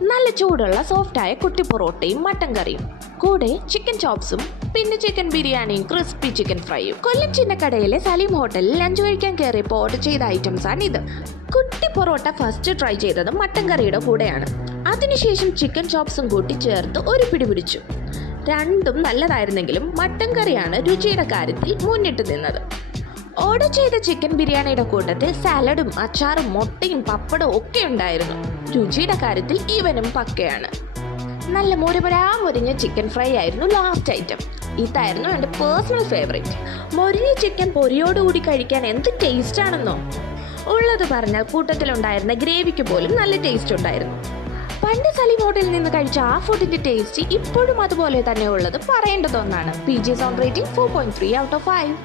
നല്ല ചൂടുള്ള സോഫ്റ്റായ കുട്ടി പൊറോട്ടയും മട്ടൻ കറിയും, കൂടെ ചിക്കൻ ചോപ്സും, പിന്നെ ചിക്കൻ ബിരിയാണിയും ക്രിസ്പി ചിക്കൻ ഫ്രൈയും. കൊല്ലം ചിന്നക്കടയിലെ സലീം ഹോട്ടലിൽ ലഞ്ച് കഴിക്കാൻ കയറിയപ്പോൾ ഓർഡർ ചെയ്ത ഐറ്റംസ് ആണ് ഇത്. കുട്ടി പൊറോട്ട ഫസ്റ്റ് ട്രൈ ചെയ്തത് മട്ടൻ കറിയുടെ കൂടെയാണ്. അതിനുശേഷം ചിക്കൻ ചോപ്സും കൂട്ടി ചേർത്ത് ഒരു പിടി പിടിച്ചു. രണ്ടും നല്ലതായിരുന്നെങ്കിലും മട്ടൻ കറിയാണ് രുചിയുടെ കാര്യത്തിൽ മുന്നിട്ട് നിന്നത്. ഓർഡർ ചെയ്ത ചിക്കൻ ബിരിയാണിയുടെ കൂട്ടത്തിൽ സാലഡും അച്ചാറും മുട്ടയും പപ്പടവും ഒക്കെ ഉണ്ടായിരുന്നു. രുചിയുടെ കാര്യത്തിൽ ഇവനും പക്കയാണ്. നല്ല മുരിഞ്ഞ ചിക്കൻ ഫ്രൈ ആയിരുന്നു ലാസ്റ്റ് ഐറ്റം. ഇതായിരുന്നു എൻ്റെ പേഴ്സണൽ ഫേവറേറ്റ്. മൊരിഞ്ഞ ചിക്കൻ പൊരിയോടുകൂടി കഴിക്കാൻ എന്ത് ടേസ്റ്റ് ആണെന്നോ. ഉള്ളത് പറഞ്ഞാൽ കൂട്ടത്തിലുണ്ടായിരുന്ന ഗ്രേവിക്ക് പോലും നല്ല ടേസ്റ്റ് ഉണ്ടായിരുന്നു. പണ്ട് സലീം ഹോട്ടലിൽ നിന്ന് കഴിച്ച ആ ഫുഡിന്റെ ടേസ്റ്റ് ഇപ്പോഴും അതുപോലെ തന്നെ ഉള്ളത് പറയേണ്ടതൊന്നാണ്. PG sound rating 4.3 out of 5.